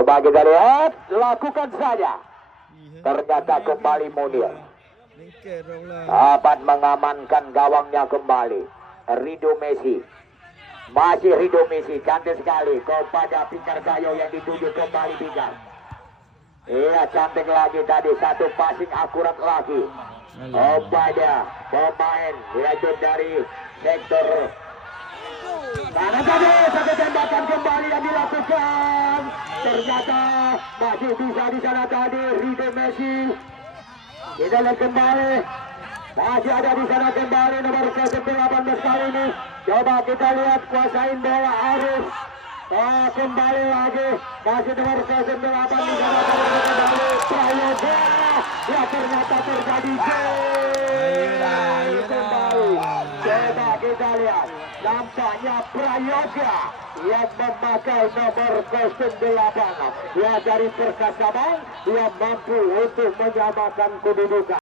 Coba kita lihat, lakukan saja. Ternyata kembali Munir dapat mengamankan gawangnya kembali. Rido Messi, masih Rido Messi, cantik sekali kepada Pikar Gayo yang dituju kembali Pikar. Iya, cantik lagi tadi, satu passing akurat lagi kepada pemain yaitu dari sektor karena tadi satu tembakan kembali yang dilakukan. Ternyata masih bisa di sana tadi Rido Messi. Kita lihat kembali, masih ada di sana kembali nomor 18 kali ini. Coba kita lihat kuasain bola Arif. Kembali lagi, masih nomor 18 di sana kembali Prayoga. Ya ternyata terjadi gol kembali. Coba kita lihat, nampaknya Prayoga yang memakai nomor 08 ya dari Perkasa Bank, dia mampu untuk menyamakan kedudukan.